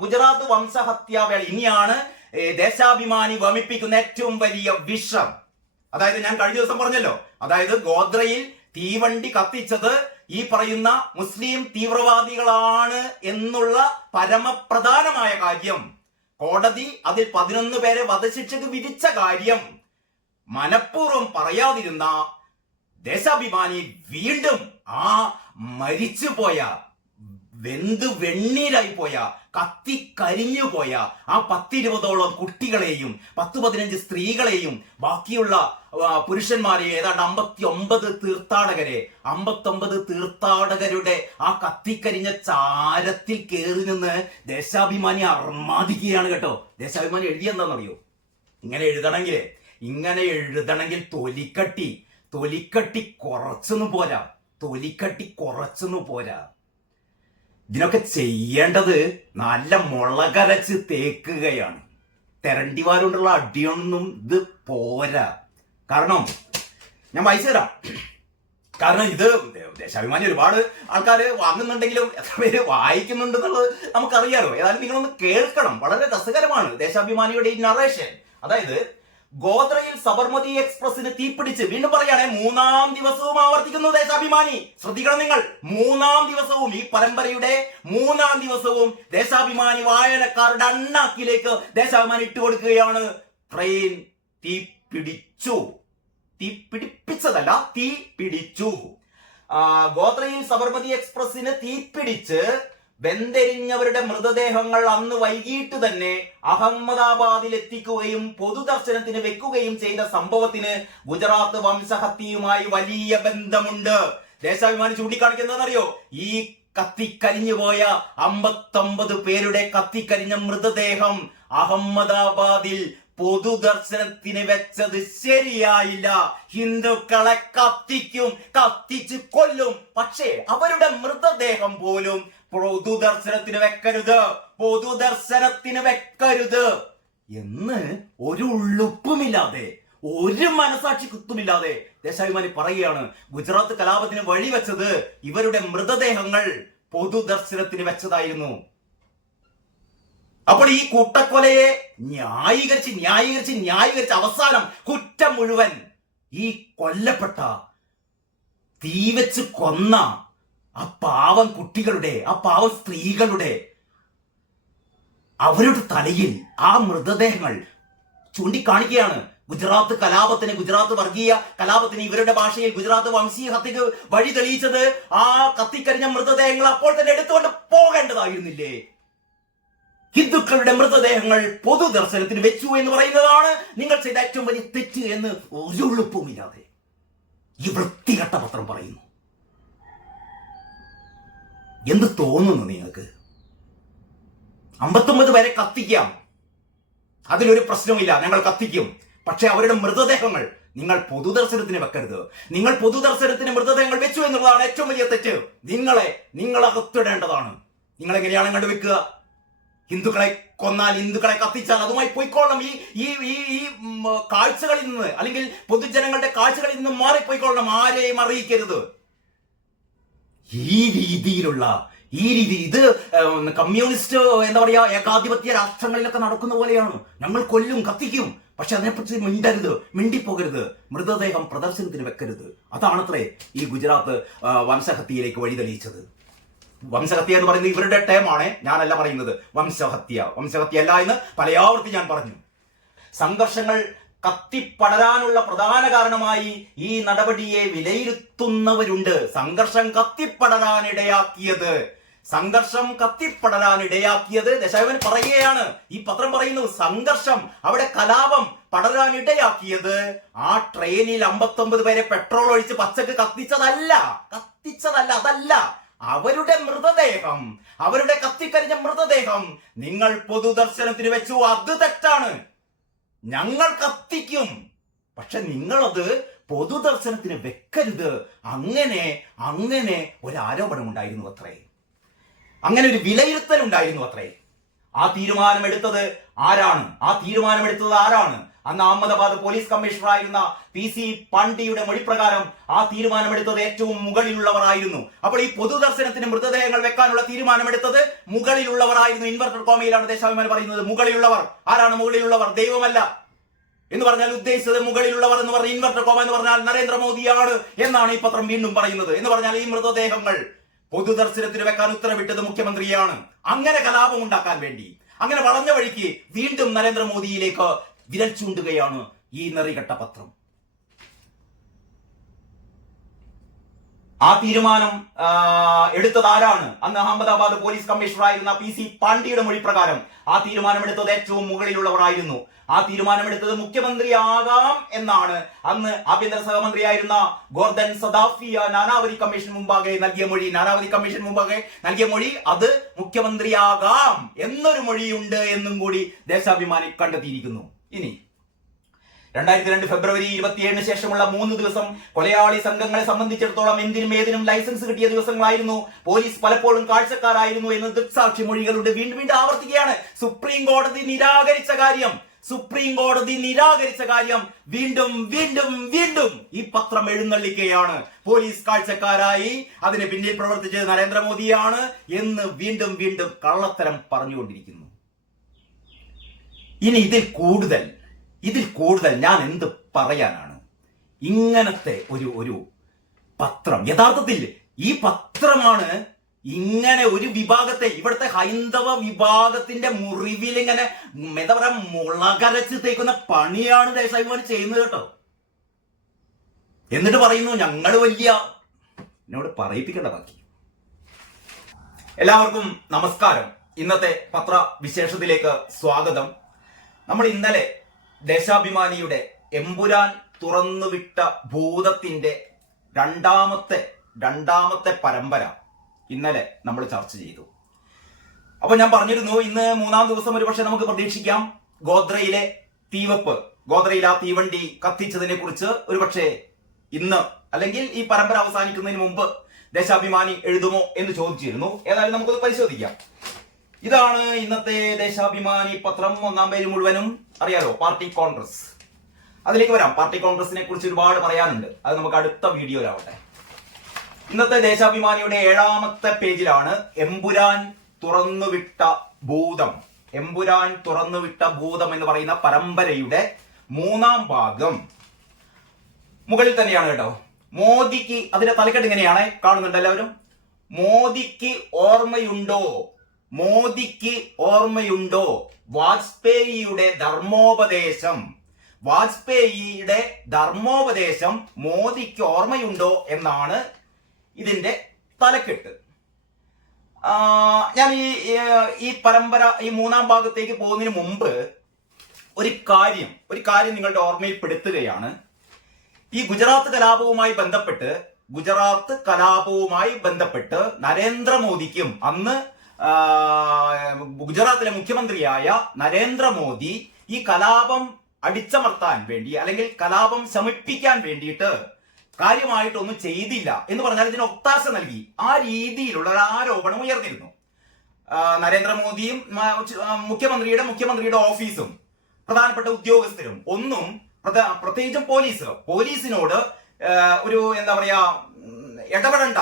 ഗുജറാത്ത് വംശഹത്യാവേള ഇനിയാണ് ദേശാഭിമാനി വമിപ്പിക്കുന്ന ഏറ്റവും വലിയ വിഷം. അതായത് ഞാൻ കഴിഞ്ഞ ദിവസം പറഞ്ഞല്ലോ, അതായത് ഗോദ്രയിൽ തീവണ്ടി കത്തിച്ചത് ഈ പറയുന്ന മുസ്ലിം തീവ്രവാദികളാണ് എന്നുള്ള പരമപ്രധാനമായ കാര്യം, കോടതി അതിൽ 11 പേരെ വധശിക്ഷക്ക് വിധിച്ച കാര്യം മനഃപൂർവ്വം പറയാതിരുന്ന ദേശാഭിമാനി വീണ്ടും ആ മരിച്ചുപോയ, വെണ്ണീരായി പോയ, കത്തിക്കരിഞ്ഞു പോയ ആ 10-20ഓളം കുട്ടികളെയും 10-15 സ്ത്രീകളെയും ബാക്കിയുള്ള പുരുഷന്മാരെയും ഏതാണ്ട് 59 തീർത്ഥാടകരെ 59 തീർത്ഥാടകരുടെ ആ കത്തിക്കരിഞ്ഞ ചാരത്തിൽ കയറി നിന്ന് ദേശാഭിമാനി അർമാദിക്കുകയാണ് കേട്ടോ. ദേശാഭിമാനി എഴുതിയെന്താണെന്നറിയോ? ഇങ്ങനെ എഴുതണമെങ്കിൽ തൊലിക്കട്ടി കുറച്ചൊന്നും പോരാ. ഇതിനൊക്കെ ചെയ്യേണ്ടത് നല്ല മുളകരച്ച് തേക്കുകയാണ്. തെരണ്ടിവാരുകൊണ്ടുള്ള അടിയൊന്നും ഇത് പോരാ. കാരണം ഞാൻ വായിച്ചു തരാം. കാരണം ഇത് ദേശാഭിമാനി ഒരുപാട് ആൾക്കാർ വാങ്ങുന്നുണ്ടെങ്കിലും എത്ര പേര് വായിക്കുന്നുണ്ടെന്നുള്ളത് നമുക്കറിയാലോ. ഏതായാലും നിങ്ങളൊന്ന് കേൾക്കണം, വളരെ രസകരമാണ് ദേശാഭിമാനിയുടെ ഈ നറേഷൻ. അതായത് ഗോദ്രയിൽ സബർമതി എക്സ്പ്രസിന് തീപിടിച്ച്, വീണ്ടും പറയുകയാണെ 3-ാം ദിവസവും ആവർത്തിക്കുന്നു ദേശാഭിമാനി. ശ്രദ്ധിക്കണം നിങ്ങൾ, 3-ാം ദിവസവും, ഈ പരമ്പരയുടെ 3-ാം ദിവസവും ദേശാഭിമാനി വായനക്കാരുടെ അണ്ണാക്കിലേക്ക് ദേശാഭിമാനി ഇട്ടുകൊടുക്കുകയാണ്. ട്രെയിൻ തീപിടിച്ചു. ഗോദ്രയിൽ സബർമതി എക്സ്പ്രസിന് തീപിടിച്ച് വെന്തെരിഞ്ഞവരുടെ മൃതദേഹങ്ങൾ അന്ന് വൈകിട്ട് തന്നെ അഹമ്മദാബാദിൽ എത്തിക്കുകയും പൊതുദർശനത്തിന് വെക്കുകയും ചെയ്ത സംഭവത്തിന് ഗുജറാത്ത് വംശഹത്യയുമായി വലിയ ബന്ധമുണ്ട്. ദേശാഭിമാനി ചൂണ്ടിക്കാണിക്കുന്നതെന്നറിയോ? ഈ കത്തിക്കരിഞ്ഞു പോയ 59 പേരുടെ കത്തിക്കരിഞ്ഞ മൃതദേഹം അഹമ്മദാബാദിൽ പൊതുദർശനത്തിന് വെച്ചത് ശരിയായില്ല. ഹിന്ദുക്കളെ കത്തിച്ച് കൊല്ലും, പക്ഷേ അവരുടെ മൃതദേഹം പോലും പൊതുദർശനത്തിന് വെക്കരുത് എന്ന് ഒരു ഉള്ളുപ്പുമില്ലാതെ, ഒരു മനസാക്ഷി കുത്തുമില്ലാതെ ദേശാഭിമാനി പറയുകയാണ്. ഗുജറാത്ത് കലാപത്തിന് വഴിവെച്ചത് ഇവരുടെ മൃതദേഹങ്ങൾ പൊതുദർശനത്തിന് വെച്ചതായിരുന്നു. അപ്പോൾ ഈ കൂട്ടക്കൊലയെ ന്യായീകരിച്ച് അവസാനം കുറ്റം മുഴുവൻ ഈ കൊല്ലപ്പെട്ട, തീവെച്ച് കൊന്ന ആ പാവം കുട്ടികളുടെ, ആ പാവം സ്ത്രീകളുടെ, അവരുടെ തലയിൽ ആ മൃതദേഹങ്ങൾ ചൂണ്ടിക്കാണിക്കുകയാണ്. ഗുജറാത്ത് കലാപത്തിന്, ഗുജറാത്ത് വർഗീയ കലാപത്തിന് ഇവരുടെ ഭാഷയിൽ ഗുജറാത്ത് വംശീയ ഹത്യക്ക് വഴി തെളിയിച്ചത് ആ കത്തിക്കരിഞ്ഞ മൃതദേഹങ്ങൾ അപ്പോൾ തന്നെ എടുത്തുകൊണ്ട് പോകേണ്ടതായിരുന്നില്ലേ? ഹിന്ദുക്കളുടെ മൃതദേഹങ്ങൾ പൊതുദർശനത്തിന് വെച്ചു എന്ന് പറയുന്നതാണ് നിങ്ങൾ ചെയ്ത ഏറ്റവും വലിയ തെറ്റ് എന്ന് ഒരു ഉളുപ്പുമില്ലാതെ ഈ വൃത്തികെട്ട പത്രം പറയുന്നു. എന്ത് തോന്നുന്നു നിങ്ങൾക്ക്? 59 പേരെ കത്തിക്കാം, അതിലൊരു പ്രശ്നവുമില്ല, ഞങ്ങൾ കത്തിക്കും. പക്ഷെ അവരുടെ മൃതദേഹങ്ങൾ നിങ്ങൾ പൊതുദർശനത്തിന് വെക്കരുത്. നിങ്ങൾ പൊതുദർശനത്തിന് മൃതദേഹങ്ങൾ വെച്ചു എന്നുള്ളതാണ് ഏറ്റവും വലിയ തെറ്റ്. നിങ്ങൾ അകത്തിടേണ്ടതാണ്. നിങ്ങൾ എങ്ങനെയാണ് കണ്ടുവെക്കുക? ഹിന്ദുക്കളെ കൊന്നാൽ, ഹിന്ദുക്കളെ കത്തിച്ചാൽ അതുമായി പോയിക്കൊള്ളണം. ഈ കാഴ്ചകളിൽ നിന്ന്, അല്ലെങ്കിൽ പൊതുജനങ്ങളുടെ കാഴ്ചകളിൽ നിന്ന് മാറിപ്പോയിക്കൊള്ളണം. ആരെയും അറിയിക്കരുത്. ഈ രീതി ഇത് കമ്മ്യൂണിസ്റ്റ് എന്താ പറയാ, ഏകാധിപത്യ രാഷ്ട്രങ്ങളിലൊക്കെ നടക്കുന്ന പോലെയാണ്. ഞങ്ങൾ കൊല്ലും, കത്തിക്കും, പക്ഷെ അതിനെപ്പറ്റി മിണ്ടിപ്പോകരുത്, മൃതദേഹം പ്രദർശനത്തിന് വെക്കരുത്. അതാണത്രേ ഈ ഗുജറാത്ത് വംശഹത്യയിലേക്ക് വഴി തെളിയിച്ചത്. വംശഹത്യ എന്ന് പറയുന്നത് ഇവരുടെ ടേമാണ്, ഞാനല്ല പറയുന്നത്. വംശഹത്യ അല്ല എന്ന് പലയാവർത്തി ഞാൻ പറഞ്ഞു. സംഘർഷങ്ങൾ കത്തിപ്പടരാനുള്ള പ്രധാന കാരണമായി ഈ നടപടിയെ വിലയിരുത്തുന്നവരുണ്ട്. സംഘർഷം കത്തിപ്പടരാനിടയാക്കിയത് ദേശാഭിമാനി പറയുകയാണ്. ഈ പത്രം പറയുന്നു, സംഘർഷം, അവിടെ കലാപം പടരാനിടയാക്കിയത് ആ ട്രെയിനിൽ 59 പേരെ പെട്രോൾ ഒഴിച്ച് പച്ചക്ക് കത്തിച്ചതല്ല. അതല്ല, അവരുടെ മൃതദേഹം, അവരുടെ കത്തിക്കരിഞ്ഞ മൃതദേഹം നിങ്ങൾ പൊതുദർശനത്തിന് വെച്ചു. അത് തെറ്റാണ്. ഞങ്ങൾ കത്തിക്കും, പക്ഷെ നിങ്ങളത് പൊതുദർശനത്തിന് വെക്കരുത്. അങ്ങനെ ഒരു ആരോപണം ഉണ്ടായിരുന്നു അത്രേ, അങ്ങനെ ഒരു വിലയിരുത്തൽ ഉണ്ടായിരുന്നു അത്രേ. ആ തീരുമാനമെടുത്തത് ആരാണ്? അന്ന് അഹമ്മദാബാദ് പോലീസ് കമ്മീഷണറായിരുന്ന PC പാണ്ഡെയുടെ മൊഴിപ്രകാരം ആ തീരുമാനമെടുത്തത് ഏറ്റവും മുകളിലുള്ളവർ ആയിരുന്നു. അപ്പോൾ ഈ പൊതുദർശനത്തിന് മൃതദേഹങ്ങൾ വെക്കാനുള്ള തീരുമാനമെടുത്തത് മുകളിലുള്ളവരായിരുന്നു. ഇൻവെർട്ടഡ് കോമയിലാണ് ദേശാഭിമാനി പറയുന്നത് മുകളിലുള്ളവർ. ആരാണ് മുകളിലുള്ളവർ? ദൈവമല്ല എന്ന് പറഞ്ഞാൽ ഉദ്ദേശിച്ചത് മുകളിലുള്ളവർ എന്ന് പറഞ്ഞ ഇൻവെർട്ടഡ് കോമ എന്ന് പറഞ്ഞാൽ നരേന്ദ്രമോദിയാണ് എന്നാണ് ഈ പത്രം വീണ്ടും പറയുന്നത്. എന്ന് പറഞ്ഞാൽ ഈ മൃതദേഹങ്ങൾ പൊതുദർശനത്തിന് വെക്കാൻ ഉത്തരവിട്ടത് മുഖ്യമന്ത്രിയാണ്. അങ്ങനെ കലാപം ഉണ്ടാക്കാൻ വേണ്ടി, അങ്ങനെ വളഞ്ഞ വഴിക്ക് വീണ്ടും നരേന്ദ്രമോദിയിലേക്ക് വിരൽ ചൂണ്ടുകയാണ് ഈ നെറികെട്ട പത്രം. ആ തീരുമാനം എടുത്തത് ആരാണ്? അന്ന് അഹമ്മദാബാദ് പോലീസ് കമ്മീഷണറായിരുന്ന PC പാണ്ഡെയുടെ മൊഴി പ്രകാരം ആ തീരുമാനമെടുത്തത് ഏറ്റവും മുകളിലുള്ളവരായിരുന്നു. ആ തീരുമാനമെടുത്തത് മുഖ്യമന്ത്രിയാകാം എന്നാണ് അന്ന് ആഭ്യന്തര സഹമന്ത്രിയായിരുന്ന ഗോർദൻ സദാഫിയ നാനാവതി കമ്മീഷൻ മുമ്പാകെ നൽകിയ മൊഴി. നാനാവതി കമ്മീഷൻ മുമ്പാകെ നൽകിയ മൊഴി അത് മുഖ്യമന്ത്രിയാകാം എന്നൊരു മൊഴിയുണ്ട് എന്നും കൂടി ദേശാഭിമാനി കണ്ടെത്തിയിരിക്കുന്നു. ഇനി 2002 ഫെബ്രുവരി 27 ശേഷമുള്ള 3 ദിവസം കൊലയാളി സംഘങ്ങളെ സംബന്ധിച്ചിടത്തോളം എന്തിനും ഏതിനും ലൈസൻസ് കിട്ടിയ ദിവസങ്ങളായിരുന്നു. പോലീസ് പലപ്പോഴും കാഴ്ചക്കാരായിരുന്നു എന്ന് ദൃക്സാക്ഷി മൊഴികളുണ്ട്. വീണ്ടും വീണ്ടും ആവർത്തിക്കുകയാണ്. സുപ്രീം കോടതി നിരാകരിച്ച കാര്യം വീണ്ടും വീണ്ടും വീണ്ടും ഈ പത്രം എഴുന്നള്ളിക്കുകയാണ്. പോലീസ് കാഴ്ചക്കാരായി, അതിന് പിന്നിൽ പ്രവർത്തിച്ചത് നരേന്ദ്രമോദിയാണ് എന്ന് വീണ്ടും വീണ്ടും കള്ളത്തരം പറഞ്ഞുകൊണ്ടിരിക്കുന്നു. ഇനി ഇതിൽ കൂടുതൽ ഞാൻ എന്ത് പറയാനാണ്? ഇങ്ങനത്തെ ഒരു പത്രം, യഥാർത്ഥത്തിൽ ഈ പത്രമാണ് ഇങ്ങനെ ഒരു വിഭാഗത്തെ, ഇവിടുത്തെ ഹൈന്ദവ വിഭാഗത്തിന്റെ മുറിവിൽ ഇങ്ങനെ എന്താ പറയാ മുളകരച്ച് തേക്കുന്ന പണിയാണ് ദേശാഭിമാനി ചെയ്യുന്നത് കേട്ടോ. എന്നിട്ട് പറയുന്നു ഞങ്ങൾ വലിയ, എന്നോട് പറയിപ്പിക്കേണ്ട ബാക്കി. എല്ലാവർക്കും നമസ്കാരം. ഇന്നത്തെ പത്ര വിശേഷത്തിലേക്ക് സ്വാഗതം. നമ്മൾ ഇന്നലെ ദേശാഭിമാനിയുടെ എമ്പുരാൻ തുറന്നുവിട്ട ഭൂതത്തിന്റെ രണ്ടാമത്തെ പരമ്പര ഇന്നലെ നമ്മൾ ചർച്ച ചെയ്തു. അപ്പൊ ഞാൻ പറഞ്ഞിരുന്നു ഇന്ന് 3-ാം ദിവസം ഒരുപക്ഷെ നമുക്ക് പ്രതീക്ഷിക്കാം ഗോദ്രയിലെ തീവെപ്പ്, ഗോദ്രയിൽ ആ തീവണ്ടി കത്തിച്ചതിനെ കുറിച്ച് ഒരുപക്ഷെ ഇന്ന് അല്ലെങ്കിൽ ഈ പരമ്പര അവസാനിക്കുന്നതിന് മുമ്പ് ദേശാഭിമാനി എഴുതുമോ എന്ന് ചോദിച്ചിരുന്നു. ഏതായാലും നമുക്കത് പരിശോധിക്കാം. ഇതാണ് ഇന്നത്തെ ദേശാഭിമാനി പത്രം. 1-ാം പേജ് മുഴുവനും അറിയാലോ, പാർട്ടി കോൺഗ്രസ്. അതിലേക്ക് വരാം. പാർട്ടി കോൺഗ്രസിനെ കുറിച്ച് ഒരുപാട് പറയാനുണ്ട്, അത് നമുക്ക് അടുത്ത വീഡിയോയിലാവട്ടെ. ഇന്നത്തെ ദേശാഭിമാനിയുടെ 7-ാമത്തെ പേജിലാണ് എമ്പുരാൻ തുറന്നുവിട്ട ഭൂതം. എമ്പുരാൻ തുറന്നുവിട്ട ഭൂതം എന്ന് പറയുന്ന പരമ്പരയുടെ 3-ാം ഭാഗം മുകളിൽ തന്നെയാണ് കേട്ടോ. മോദിക്ക്, അതിന്റെ തലക്കെട്ട് ഇങ്ങനെയാണ്, കാണുന്നുണ്ട് എല്ലാവരും. മോദിക്ക് ഓർമ്മയുണ്ടോ വാജ്പേയിയുടെ ധർമ്മോപദേശം മോദിക്ക് ഓർമ്മയുണ്ടോ എന്നാണ് ഇതിന്റെ തലക്കെട്ട്. ഞാൻ ഈ പരമ്പര, ഈ 3-ാം ഭാഗത്തേക്ക് പോകുന്നതിന് മുമ്പ് ഒരു കാര്യം നിങ്ങളുടെ ഓർമ്മയിൽപ്പെടുത്തുകയാണ്. ഈ ഗുജറാത്ത് കലാപവുമായി ബന്ധപ്പെട്ട് നരേന്ദ്രമോദിക്കും, അന്ന് ഗുജറാത്തിലെ മുഖ്യമന്ത്രിയായ നരേന്ദ്രമോദി ഈ കലാപം അടിച്ചമർത്താൻ വേണ്ടി അല്ലെങ്കിൽ കലാപം ശമിപ്പിക്കാൻ വേണ്ടിയിട്ട് കാര്യമായിട്ടൊന്നും ചെയ്തില്ല എന്ന് പറഞ്ഞാൽ ഇതിന് ഒത്താശ നൽകി. ആ രീതിയിലുള്ള ഒരു ആരോപണം ഉയർന്നിരുന്നു. നരേന്ദ്രമോദിയും മുഖ്യമന്ത്രിയുടെ ഓഫീസും പ്രധാനപ്പെട്ട ഉദ്യോഗസ്ഥരും ഒന്നും, പ്രത്യേകിച്ചും പോലീസിനോട് ഒരു എന്താ പറയാ ഇടപെടണ്ട,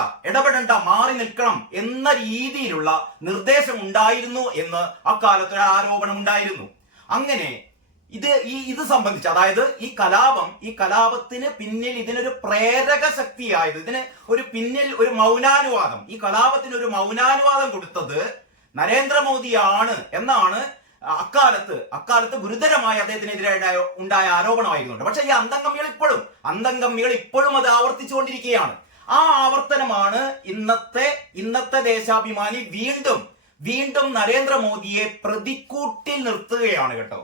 മാറി നിൽക്കണം എന്ന രീതിയിലുള്ള നിർദ്ദേശം ഉണ്ടായിരുന്നു എന്ന് അക്കാലത്ത് ഒരു ആരോപണം ഉണ്ടായിരുന്നു. അങ്ങനെ ഇത് സംബന്ധിച്ച്, അതായത് ഈ കലാപത്തിന് പിന്നിൽ ഇതിനൊരു പ്രേരക ശക്തിയായത്, ഇതിന് ഒരു പിന്നിൽ ഒരു മൗനാനുവാദം, ഈ കലാപത്തിന് ഒരു മൗനാനുവാദം കൊടുത്തത് നരേന്ദ്രമോദിയാണ് എന്നാണ് അക്കാലത്ത് ഗുരുതരമായ അദ്ദേഹത്തിനെതിരെ ഉണ്ടായ ആരോപണമായിരുന്നുണ്ട്. പക്ഷെ ഈ അന്തംഗമ്മികൾ ഇപ്പോഴും അത് ആവർത്തിച്ചുകൊണ്ടിരിക്കുകയാണ്. ആ ആവർത്തനമാണ് ഇന്നത്തെ ദേശാഭിമാനി വീണ്ടും നരേന്ദ്രമോദിയെ പ്രതിക്കൂട്ടിൽ നിർത്തുകയാണ് കേട്ടോ.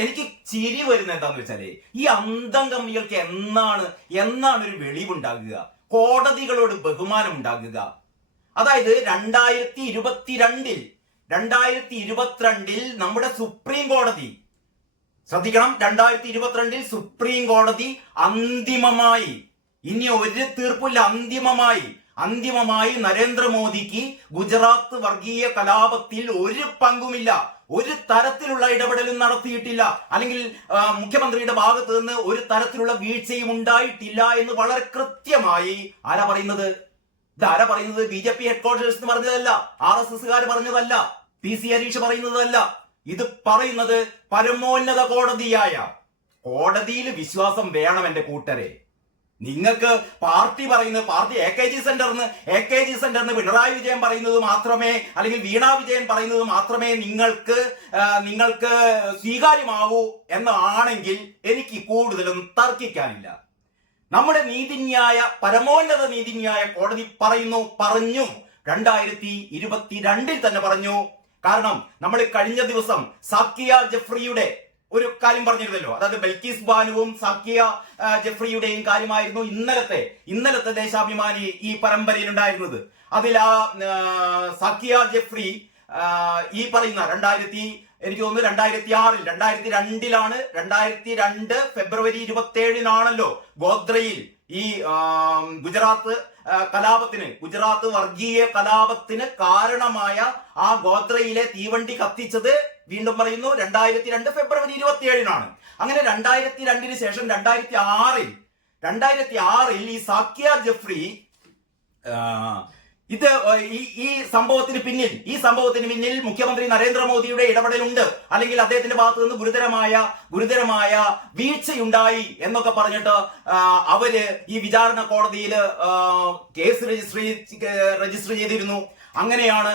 എനിക്ക് ചിരി വരുന്നത് എന്താന്ന് വെച്ചാല്, ഈ അന്തംഗമ്മികൾക്ക് എന്നാണ് ഒരു വെളിവുണ്ടാകുക, കോടതികളോട് ബഹുമാനം ഉണ്ടാകുക? അതായത് 2022 നമ്മുടെ സുപ്രീം കോടതി, ശ്രദ്ധിക്കണം, 2022 സുപ്രീം കോടതി അന്തിമമായി, ഇനി ഒരു തീർപ്പില്ല, അന്തിമമായി നരേന്ദ്രമോദിക്ക് ഗുജറാത്ത് വർഗീയ കലാപത്തിൽ ഒരു പങ്കുമില്ല, ഒരു തരത്തിലുള്ള ഇടപെടലും നടത്തിയിട്ടില്ല, അല്ലെങ്കിൽ മുഖ്യമന്ത്രിയുടെ ഭാഗത്ത് നിന്ന് ഒരു തരത്തിലുള്ള വീഴ്ചയും ഉണ്ടായിട്ടില്ല എന്ന് വളരെ കൃത്യമായി ആരാ പറയുന്നത്? ഇതാരാ പറയുന്നത്? BJP ഹെഡ്ക്വാർട്ടേഴ്സ് പറഞ്ഞതല്ല, RSSകാർ പറഞ്ഞതല്ല, PC ഹരീഷ് പറയുന്നതല്ല. ഇത് പറയുന്നത് പരമോന്നത കോടതിയിൽ വിശ്വാസം വേണം എന്റെ കൂട്ടരെ. നിങ്ങൾക്ക് പാർട്ടി പറയുന്നത്, പാർട്ടി AKG സെന്ററിന് പിണറായി വിജയൻ പറയുന്നത് മാത്രമേ, അല്ലെങ്കിൽ വീണ വിജയൻ പറയുന്നത് മാത്രമേ നിങ്ങൾക്ക് സ്വീകാര്യമാവൂ എന്നാണെങ്കിൽ എനിക്ക് കൂടുതലൊന്നും തർക്കിക്കാനില്ല. നമ്മുടെ പരമോന്നത നീതിന്യായ കോടതി പറഞ്ഞു 2022 തന്നെ പറഞ്ഞു. കാരണം നമ്മൾ കഴിഞ്ഞ ദിവസം സാക്കിയ ജെഫ്രിയുടെ ഒരു കാര്യം പറഞ്ഞിരുന്നല്ലോ, അതായത് ബൽക്കീസ് ബാനുവും സാക്കിയ ജെഫ്രിയുടെയും കാര്യമായിരുന്നു ഇന്നലത്തെ ദേശാഭിമാനി ഈ പരമ്പരയിൽ ഉണ്ടായിരുന്നത്. അതിൽ സാക്കിയ ജെഫ്രി ഈ പറയുന്ന എനിക്ക് തോന്നുന്നു 2002 ഫെബ്രുവരി 27 ഗോദ്രയിൽ ഈ ഗുജറാത്ത് വർഗീയ കലാപത്തിന് കാരണമായ ആ ഗോദ്രയിലെ തീവണ്ടി കത്തിച്ചത്, വീണ്ടും പറയുന്നു, 2002 ഫെബ്രുവരി 27 അങ്ങനെ 2002 ശേഷം 2006 ഈ സാക്കിയ ജെഫ്രി ഈ സംഭവത്തിന് പിന്നിൽ മുഖ്യമന്ത്രി നരേന്ദ്രമോദിയുടെ ഇടപെടലുണ്ട്, അല്ലെങ്കിൽ അദ്ദേഹത്തിന്റെ ഭാഗത്ത് നിന്ന് ഗുരുതരമായ വീഴ്ചയുണ്ടായി എന്നൊക്കെ പറഞ്ഞിട്ട് അവര് ഈ വിചാരണ കോടതിയിൽ കേസ് രജിസ്റ്റർ ചെയ്തിരുന്നു. അങ്ങനെയാണ്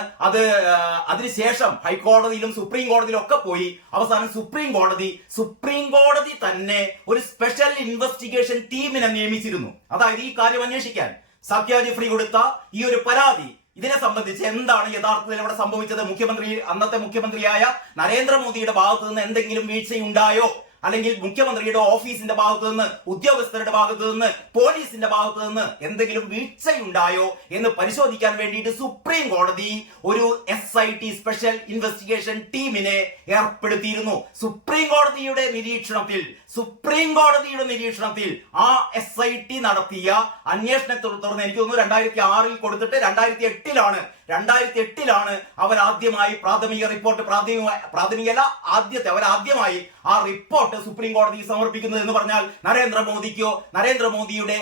അതിനുശേഷം ഹൈക്കോടതിയിലും സുപ്രീം കോടതിയിലും ഒക്കെ പോയി അവസാനം സുപ്രീം കോടതി തന്നെ ഒരു സ്പെഷ്യൽ ഇൻവെസ്റ്റിഗേഷൻ ടീമിനെ നിയമിച്ചിരുന്നു. അതായത് ഈ കാര്യം അന്വേഷിക്കാൻ സാക്കിയ ജെഫ്രി കൊടുത്ത ഈ ഒരു പരാതി, ഇതിനെ സംബന്ധിച്ച് എന്താണ് യഥാർത്ഥത്തിൽ ഇവിടെ സംഭവിച്ചത്, അന്നത്തെ മുഖ്യമന്ത്രിയായ നരേന്ദ്രമോദിയുടെ ഭാഗത്ത് നിന്ന് എന്തെങ്കിലും വീഴ്ചയുണ്ടായോ, അല്ലെങ്കിൽ മുഖ്യമന്ത്രിയുടെ ഓഫീസിന്റെ ഭാഗത്ത് നിന്ന്, ഉദ്യോഗസ്ഥരുടെ ഭാഗത്ത് നിന്ന്, പോലീസിന്റെ ഭാഗത്ത് നിന്ന് എന്തെങ്കിലും വീഴ്ചയുണ്ടായോ എന്ന് പരിശോധിക്കാൻ വേണ്ടിയിട്ട് സുപ്രീം കോടതി ഒരു SIT സ്പെഷ്യൽ ഇൻവെസ്റ്റിഗേഷൻ ടീമിനെ ഏർപ്പെടുത്തിയിരുന്നു. സുപ്രീം കോടതിയുടെ നിരീക്ഷണത്തിൽ ആ SIT നടത്തിയ അന്വേഷണത്തെ തുടർന്ന് എനിക്ക് തോന്നുന്നു 2006 കൊടുത്തിട്ട് 2008 അവർ ആദ്യമായി ആദ്യമായി ആ റിപ്പോർട്ട് സുപ്രീം കോടതി സമർപ്പിക്കുന്നത് എന്ന് പറഞ്ഞാൽ നരേന്ദ്രമോദിയുടെ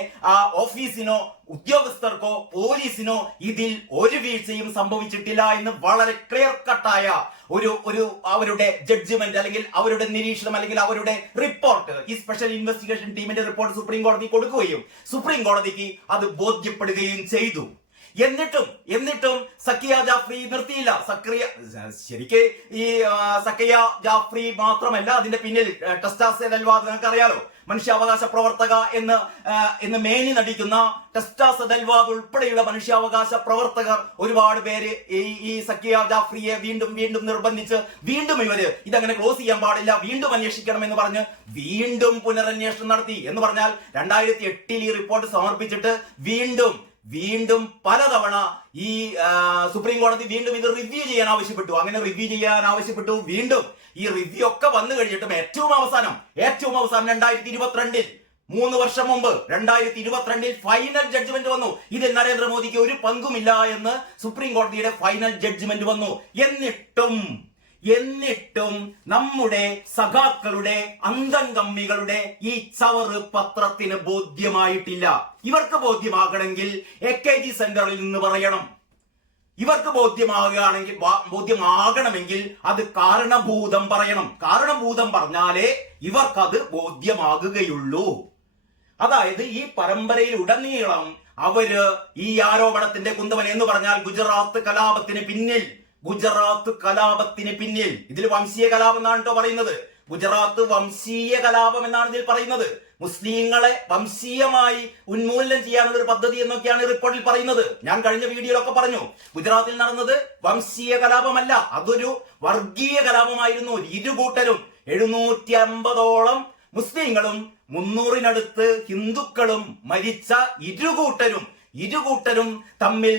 ഓഫീസിനോ ഉദ്യോഗസ്ഥർക്കോ പോലീസിനോ ഇതിൽ ഒരു വീഴ്ചയും സംഭവിച്ചിട്ടില്ല എന്ന് വളരെ ക്ലിയർ കട്ടായ അവരുടെ ജഡ്ജ്മെന്റ്, അല്ലെങ്കിൽ അവരുടെ നിരീക്ഷണം, അല്ലെങ്കിൽ അവരുടെ റിപ്പോർട്ട്, ഈ സ്പെഷ്യൽ ഇൻവെസ്റ്റിഗേഷൻ ടീമിന്റെ റിപ്പോർട്ട് സുപ്രീം കോടതി കൊടുക്കുകയും സുപ്രീം കോടതിക്ക് അത് ബോധ്യപ്പെടുകയും ചെയ്തു. എന്നിട്ടും സക്കിയ ജാഫ്രി നിർത്തിയില്ല. ശരിക്ക് ഈ സക്കിയ ജാഫ്രി മാത്രമല്ല, അതിന്റെ പിന്നിൽ ടെസ്റ്റാസ് എദൽവാദ്, നിങ്ങൾക്കറിയാലോ, മനുഷ്യാവകാശ പ്രവർത്തക എന്ന് മേനി നടിക്കുന്ന ടെസ്റ്റാസ് എദൽവാദ് ഉൾപ്പെടെയുള്ള മനുഷ്യാവകാശ പ്രവർത്തകർ ഒരുപാട് പേര് ഈ സക്കിയ ജാഫ്രിയെ വീണ്ടും നിർബന്ധിച്ച് ഇവര് ഇതങ്ങനെ ക്ലോസ് ചെയ്യാൻ പാടില്ല, വീണ്ടും അന്വേഷിക്കണം എന്ന് പറഞ്ഞ് വീണ്ടും പുനരന്വേഷണം നടത്തി. എന്ന് പറഞ്ഞാൽ 2008 ഈ റിപ്പോർട്ട് സമർപ്പിച്ചിട്ട് വീണ്ടും പലതവണ ഈ സുപ്രീം കോടതി വീണ്ടും ഇത് റിവ്യൂ ചെയ്യാൻ ആവശ്യപ്പെട്ടു. വീണ്ടും ഈ റിവ്യൂ ഒക്കെ വന്നു കഴിഞ്ഞിട്ടും ഏറ്റവും അവസാനം 2022 3 വർഷം മുമ്പ് 2022 ഫൈനൽ ജഡ്ജ്മെന്റ് വന്നു. ഇതിൽ നരേന്ദ്രമോദിക്ക് ഒരു പങ്കുമില്ല എന്ന് സുപ്രീം കോടതിയുടെ ഫൈനൽ ജഡ്ജ്മെന്റ് വന്നു. എന്നിട്ടും നമ്മുടെ സഖാക്കളുടെ അന്തംകമ്മികളുടെ ഈ ചവറ് പത്രത്തിന് ബോധ്യമായിട്ടില്ല. ഇവർക്ക് ബോധ്യമാകണമെങ്കിൽ AKG സെന്ററിൽ നിന്ന് പറയണം. ഇവർക്ക് ബോധ്യമാകണമെങ്കിൽ അത് കാരണഭൂതം പറയണം. കാരണഭൂതം പറഞ്ഞാലേ ഇവർക്കത് ബോധ്യമാകുകയുള്ളൂ. അതായത് ഈ പരമ്പരയിൽ ഉടനീളം അവര് ഈ ആരോപണത്തിന്റെ കുന്തവൻ എന്ന് പറഞ്ഞാൽ ഗുജറാത്ത് കലാപത്തിന് പിന്നിൽ ഇതിൽ വംശീയ കലാപം എന്നാണ് കേട്ടോ പറയുന്നത്. ഗുജറാത്ത് വംശീയ കലാപം എന്നാണ് ഇതിൽ പറയുന്നത്. മുസ്ലിങ്ങളെ വംശീയമായി ഉന്മൂലനം ചെയ്യാനുള്ള ഒരു പദ്ധതി എന്നൊക്കെയാണ് റിപ്പോർട്ടിൽ പറയുന്നത്. ഞാൻ കഴിഞ്ഞ വീഡിയോയിലൊക്കെ പറഞ്ഞു, ഗുജറാത്തിൽ നടന്നത് വംശീയ കലാപമല്ല, അതൊരു വർഗീയ കലാപമായിരുന്നു. ഇരുകൂട്ടരും 750ഓളം മുസ്ലിങ്ങളും 300-നടുത്ത് ഹിന്ദുക്കളും മരിച്ച ഇരുകൂട്ടരും തമ്മിൽ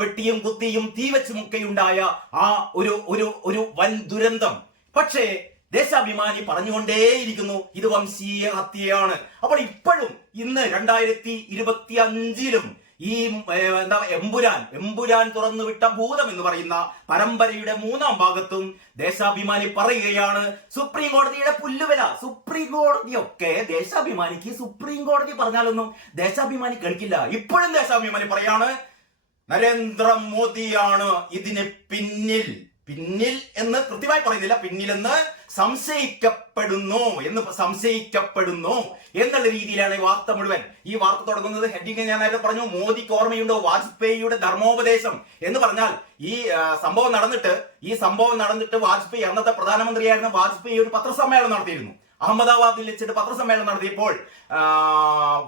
വെട്ടിയും കുത്തിയും തീവച്ചുമൊക്കെയുണ്ടായ ആ ഒരു വൻ ദുരന്തം. പക്ഷേ ദേശാഭിമാനി പറഞ്ഞുകൊണ്ടേയിരിക്കുന്നു ഇത് വംശീയ ഹത്യയാണ്. അപ്പോൾ ഇപ്പോഴും ഇന്ന് 2025-ലും ഈ എന്താ എമ്പുരാൻ തുറന്നു വിട്ട ഭൂതം എന്ന് പറയുന്ന പരമ്പരയുടെ 3-ാം ഭാഗത്തും ദേശാഭിമാനി പറയുകയാണ് സുപ്രീം കോടതിയുടെ പുല്ലുവില. സുപ്രീം കോടതിയൊക്കെ ദേശാഭിമാനിക്ക് സുപ്രീം കോടതി പറഞ്ഞാലൊന്നും ദേശാഭിമാനി കേൾക്കില്ല. ഇപ്പോഴും ദേശാഭിമാനി പറയാണ് നരേന്ദ്രമോദിയാണ് ഇതിന് പിന്നിൽ എന്ന് കൃത്യമായി പറയുന്നില്ല, പിന്നിലെന്ന് സംശയിക്കപ്പെടുന്നു എന്നുള്ള രീതിയിലാണ് ഈ വാർത്ത മുഴുവൻ. ഈ വാർത്ത തുടങ്ങുന്നത് ഹെഡിങ് ഞാൻ നേരത്തെ പറഞ്ഞു, മോദിക്ക് ഓർമ്മയുണ്ടോ വാജ്പേയിയുടെ ധർമ്മോപദേശം എന്ന് പറഞ്ഞാൽ ഈ സംഭവം നടന്നിട്ട് വാജ്പേയി, അന്നത്തെ പ്രധാനമന്ത്രിയായിരുന്ന വാജ്പേയി ഒരു പത്രസമ്മേളനം നടത്തിയിരുന്നു. അഹമ്മദാബാദിൽ വെച്ചിട്ട് പത്രസമ്മേളനം നടത്തിയപ്പോൾ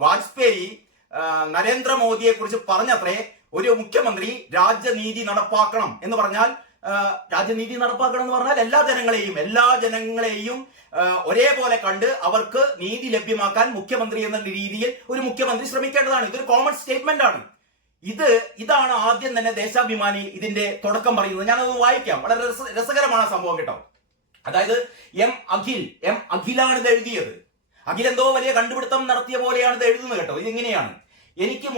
വാജ്പേയി നരേന്ദ്രമോദിയെ കുറിച്ച് പറഞ്ഞത്രേ, ഒരു മുഖ്യമന്ത്രി രാജ്യനീതി നടപ്പാക്കണം എന്ന് പറഞ്ഞാൽ എല്ലാ ജനങ്ങളെയും ഒരേപോലെ കണ്ട് അവർക്ക് നീതി ലഭ്യമാക്കാൻ മുഖ്യമന്ത്രി എന്ന രീതിയിൽ ഒരു മുഖ്യമന്ത്രി ശ്രമിക്കേണ്ടതാണ്. ഇതൊരു കോമൺ സ്റ്റേറ്റ്മെന്റ് ആണ്. ഇതാണ് ആദ്യം തന്നെ ദേശാഭിമാനി ഇതിന്റെ തുടക്കം പറയുന്നത്. ഞാനത് വായിക്കാം. വളരെ രസകരമാണ് സംഭവം കേട്ടോ. അതായത് എം അഖിലാണ് ഇത് എഴുതിയത്. അഖിൽ എന്തോ വലിയ കണ്ടുപിടുത്തം നടത്തിയ പോലെയാണ് ഇത് എഴുതുന്നത് കേട്ടോ. ഇതിങ്ങനെയാണ്: എനിക്ക്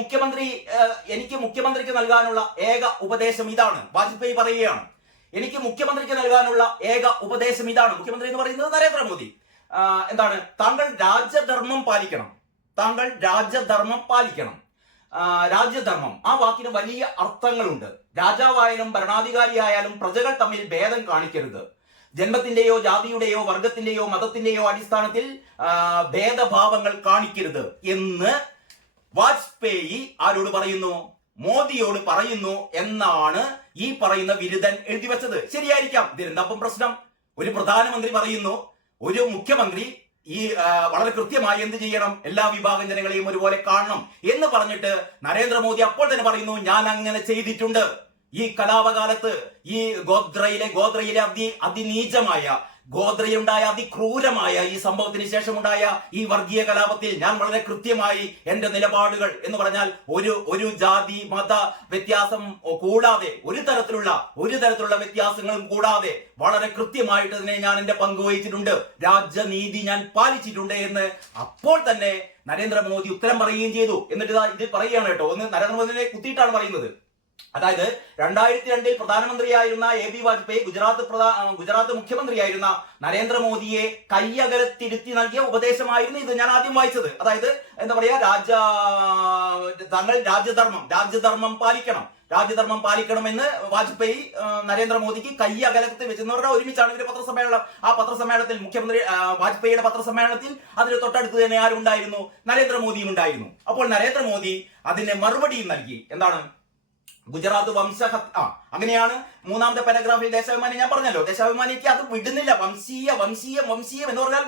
മുഖ്യമന്ത്രിക്ക് നൽകാനുള്ള ഏക ഉപദേശം ഇതാണ്. വാജ്പേയി പറയുകയാണ്, എനിക്ക് മുഖ്യമന്ത്രിക്ക് നൽകാനുള്ള ഏക ഉപദേശം ഇതാണ്. മുഖ്യമന്ത്രി എന്ന് പറയുന്നത് നരേന്ദ്രമോദി. എന്താണ്? താങ്കൾ രാജ്യധർമ്മം പാലിക്കണം. രാജ്യധർമ്മം ആ വാക്കിന് വലിയ അർത്ഥങ്ങളുണ്ട്. രാജാവായാലും ഭരണാധികാരിയായാലും പ്രജകൾ തമ്മിൽ ഭേദം കാണിക്കരുത്. ജന്മത്തിന്റെയോ ജാതിയുടെയോ വർഗത്തിന്റെയോ മതത്തിന്റെയോ അടിസ്ഥാനത്തിൽ ഭേദഭാവങ്ങൾ കാണിക്കരുത് എന്ന് വാജ്പേയി ആരോട് പറയുന്നു? മോദിയോട് പറയുന്നു എന്നാണ് ഈ പറയുന്ന വിരുദ്ധൻ എഴുതി വെച്ചത്. ശരിയായിരിക്കാം. ഇതിനെന്താപ്പം പ്രശ്നം? ഒരു പ്രധാനമന്ത്രി പറയുന്നു, ഒരു മുഖ്യമന്ത്രി ഈ വളരെ കൃത്യമായി എന്ത് ചെയ്യണം? എല്ലാ വിഭാഗം ജനങ്ങളെയും ഒരുപോലെ കാണണം എന്ന് പറഞ്ഞിട്ട് നരേന്ദ്രമോദി അപ്പോൾ തന്നെ പറയുന്നു, ഞാൻ അങ്ങനെ ചെയ്തിട്ടുണ്ട്. ഈ കലാപകാലത്ത് ഈ ഗോദ്രയിലെ അതിനീചമായ ഗോദ്രയുണ്ടായ അതിക്രൂരമായ ഈ സംഭവത്തിന് ശേഷമുണ്ടായ ഈ വർഗീയ കലാപത്തിൽ ഞാൻ വളരെ കൃത്യമായി എന്റെ നിലപാടുകൾ എന്ന് പറഞ്ഞാൽ ഒരു ജാതി മത വ്യത്യാസം കൂടാതെ ഒരു തരത്തിലുള്ള വ്യത്യാസങ്ങളും കൂടാതെ വളരെ കൃത്യമായിട്ട് തന്നെ ഞാൻ എന്റെ പങ്കുവഹിച്ചിട്ടുണ്ട്. രാജ്യനീതി ഞാൻ പാലിച്ചിട്ടുണ്ട് എന്ന് അപ്പോൾ തന്നെ നരേന്ദ്രമോദി ഉത്തരം പറയുകയും ചെയ്തു. എന്നിട്ട് ഇത് പറയുകയാണ് കേട്ടോ. ഒന്ന് നരേന്ദ്രമോദിനെ കുത്തിയിട്ടാണ് പറയുന്നത്. അതായത് 2002 പ്രധാനമന്ത്രിയായിരുന്ന AB വാജ്പേയി ഗുജറാത്ത് മുഖ്യമന്ത്രിയായിരുന്ന നരേന്ദ്രമോദിയെ കയ്യകലത്തിരുത്തി നൽകിയ ഉപദേശമായിരുന്നു ഇത്. ഞാൻ ആദ്യം വായിച്ചത്. അതായത് എന്താ പറയാ, താങ്കൾ രാജ്യധർമ്മം പാലിക്കണമെന്ന് വാജ്പേയി നരേന്ദ്രമോദിക്ക് കയ്യകലത്തിൽ വെച്ചെന്ന് പറഞ്ഞാൽ ഒരുമിച്ചാണ് ഇവര് പത്രസമ്മേളനം. ആ പത്രസമ്മേളനത്തിൽ മുഖ്യമന്ത്രി വാജ്പേയിയുടെ പത്രസമ്മേളനത്തിൽ അതിന് തൊട്ടടുത്ത് തന്നെ ആരുണ്ടായിരുന്നു? നരേന്ദ്രമോദിയും ഉണ്ടായിരുന്നു. അപ്പോൾ നരേന്ദ്രമോദി അതിന് മറുപടിയും നൽകി. എന്താണ്? ഗുജറാത്ത് വംശഹത്യ. അങ്ങനെയാണ് 3-ാമത്തെ പാരഗ്രാഫിൽ ദേശാഭിമാനി ഞാൻ പറഞ്ഞല്ലോ. ദേശാഭിമാനിക്ക് അത് വിടുന്നില്ല. വംശീയം എന്ന് പറഞ്ഞാൽ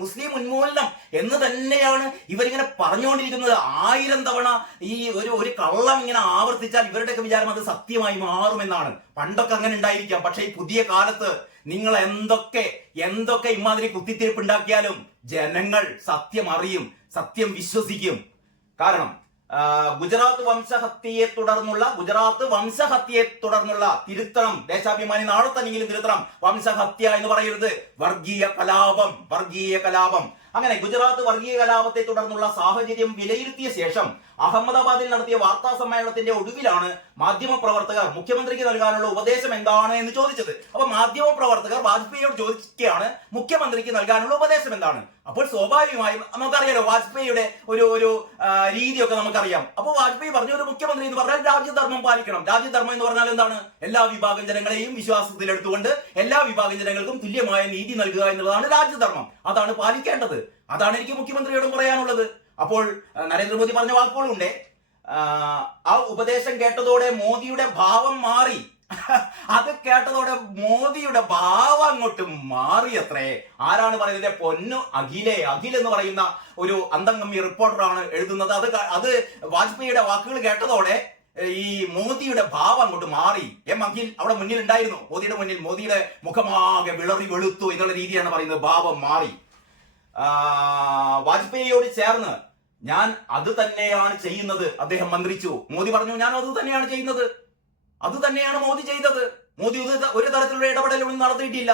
മുസ്ലിം ഉന്മൂലനം എന്ന് തന്നെയാണ് ഇവരിങ്ങനെ പറഞ്ഞുകൊണ്ടിരിക്കുന്നത്. 1000 തവണ ഈ ഒരു കള്ളം ഇങ്ങനെ ആവർത്തിച്ചാൽ ഇവരുടെയൊക്കെ വിചാരം അത് സത്യമായി മാറുമെന്നാണ്. പണ്ടൊക്കെ അങ്ങനെ ഉണ്ടായിരിക്കാം. പക്ഷെ ഈ പുതിയ കാലത്ത് നിങ്ങൾ എന്തൊക്കെ ഇമാതിരി കുത്തിത്തിരിപ്പ് ഉണ്ടാക്കിയാലും ജനങ്ങൾ സത്യം അറിയും, സത്യം വിശ്വസിക്കും. കാരണം ഗുജറാത്ത് വംശഹത്യയെ തുടർന്നുള്ള തിരുത്തണം. ദേശാഭിമാനി നാളെ തന്നെങ്കിലും തിരുത്തണം. വംശഹത്യ എന്ന് പറയരുത്, വർഗീയ കലാപം. അങ്ങനെ ഗുജറാത്ത് വർഗീയ കലാപത്തെ തുടർന്നുള്ള സാഹചര്യം വിലയിരുത്തിയ ശേഷം അഹമ്മദാബാദിൽ നടത്തിയ വാർത്താ സമ്മേളനത്തിന്റെ ഒടുവിലാണ് മാധ്യമപ്രവർത്തകർ മുഖ്യമന്ത്രിക്ക് നൽകാനുള്ള ഉപദേശം എന്താണ് എന്ന് ചോദിച്ചത്. അപ്പൊ മാധ്യമപ്രവർത്തകർ വാജ്പേയിയോട് ചോദിക്കുകയാണ്, മുഖ്യമന്ത്രിക്ക് നൽകാനുള്ള ഉപദേശം എന്താണ്? അപ്പോൾ സ്വാഭാവികമായും നമുക്കറിയാലോ വാജ്പേയിയുടെ ഒരു രീതിയൊക്കെ നമുക്കറിയാം. അപ്പോൾ വാജ്പേയി പറഞ്ഞു, ഒരു മുഖ്യമന്ത്രി എന്ന് പറഞ്ഞാൽ രാജ്യധർമ്മം പാലിക്കണം. രാജ്യധർമ്മം എന്ന് പറഞ്ഞാൽ എന്താണ്? എല്ലാ വിഭാഗം ജനങ്ങളെയും വിശ്വാസത്തിലെടുത്തുകൊണ്ട് എല്ലാ വിഭാഗം ജനങ്ങൾക്കും തുല്യമായ നീതി നൽകുക എന്നുള്ളതാണ് രാജ്യധർമ്മം. അതാണ് പാലിക്കേണ്ടത്. അതാണ് എനിക്ക് മുഖ്യമന്ത്രിയോടും പറയാനുള്ളത്. അപ്പോൾ നരേന്ദ്രമോദി പറഞ്ഞ വാക്കുകളുണ്ട്. ആ ഉപദേശം കേട്ടതോടെ മോദിയുടെ ഭാവം മാറി. അത് കേട്ടതോടെ മോദിയുടെ ഭാവം അങ്ങോട്ട് മാറിയത്രേ. ആരാണ് പറയുന്നത്? പൊന്നു അഖിൽ എന്ന് പറയുന്ന ഒരു അന്തംഗമ്മി റിപ്പോർട്ടറാണ് എഴുതുന്നത്. അത് വാജ്പേയിയുടെ വാക്കുകൾ കേട്ടതോടെ ഈ മോദിയുടെ ഭാവം അങ്ങോട്ട് മാറി. അഖിൽ അവിടെ മുന്നിൽ ഉണ്ടായിരുന്നു. മോദിയുടെ മുഖമാകെ വിളറി വെളുത്തു എന്നുള്ള രീതിയാണ് പറയുന്നത്. ഭാവം മാറി. വാജ്പേയിയോട് ചേർന്ന് ഞാൻ അത് തന്നെയാണ് ചെയ്യുന്നത് അദ്ദേഹം മന്ത്രിച്ചു. മോദി പറഞ്ഞു, ഞാൻ അത് തന്നെയാണ് ചെയ്യുന്നത്. അത് തന്നെയാണ് മോദി ചെയ്തത്. മോദി ഒരു തരത്തിലുള്ള ഇടപെടലൊന്നും നടത്തിയിട്ടില്ല.